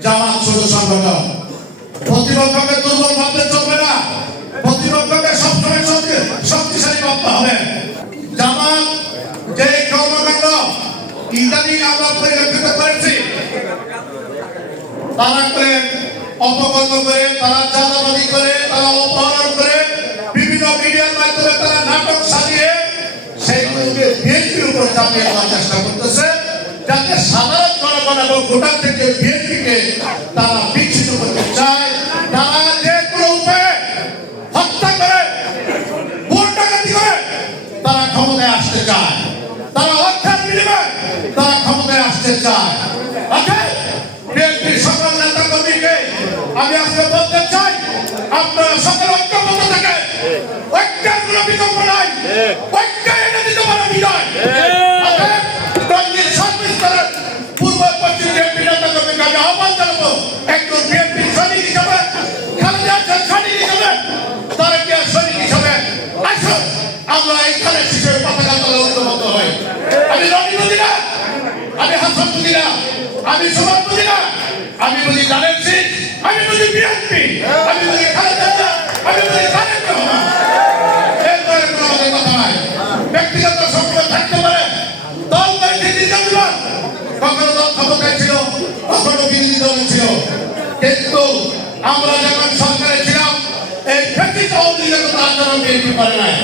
জামাত ছোট সংগঠন। প্রতিপক্ষকে দুর্বল ভাবতে চলবে না, প্রতিপক্ষকে সবসময় শক্তিশালী ভাবতে হবে। জামাত যে কর্মকাণ্ড ইত্যাদি আমরা পরিলক্ষিত করেছি, তারা করে অপকর্ম করে, তারা চাঁদাবাজি করে, তারা অপহরণ করে, বিভিন্ন মিডিয়ার মাধ্যমে তারা নাটক সাজিয়ে সেইগুলোকে বিএনপির উপর চাপিয়ে দেওয়ার চেষ্টা করতেছে, যাতে সাধারণ জনগণ এবং ভোটার থেকে বিএনপিকে তারা বিচ্ছিন্ন করতে চায়। তারা যে কোনো উপায়ে হত্যা করে, ভোট ডাকাতি করে তারা ক্ষমতায় আসতে চায়, তারা অর্থের বিনিময়ে তারা ক্ষমতায় আসতে চায়। বিএনপির সকল নেতা কর্মীকে আমি আজকে বলতে চাই, আপনারা সকল ঐক্যবদ্ধ থেকে, ঐক্যের কোনো বিকল্প নাই, ঐক্য এনে দিতে পারে বিজয়। পূর্ব পশ্চিম বিএনপি নেতা কর্মীকে আমি আহ্বান জানাবো, একজন বিএনপি সৈনিক হিসাবে, খালেদা জিয়ার সৈনিক হিসাবে, তারেক জিয়ার সৈনিক হিসাবে আসুন আমরা এইখানে শিশুর পতাকা তলে ঐক্যবদ্ধ হই। আমি রনি বুঝি না, আমি হাসান বুঝি না, আমি সুমন বুঝি না, আমি বুঝি জানেন সিং, আমি বুঝি বিএনপি, আমি বুঝি খালেদা জিয়া, আমি বুঝি তারেক রহমান। এরপরে কোনো আমাদের কথা নাই। ব্যক্তিগত সম্পর্ক থাকতে পারে, দল করে দিদি যাবে, কখনো দল ক্ষমতায় ছিল, কখনো বিরোধী দলে ছিল, কিন্তু আমরা যখন সরকারে ছিলাম এই ফ্যাসিস্ট আওয়ামী লীগের মতো আচরণ বিএনপি করে নাই।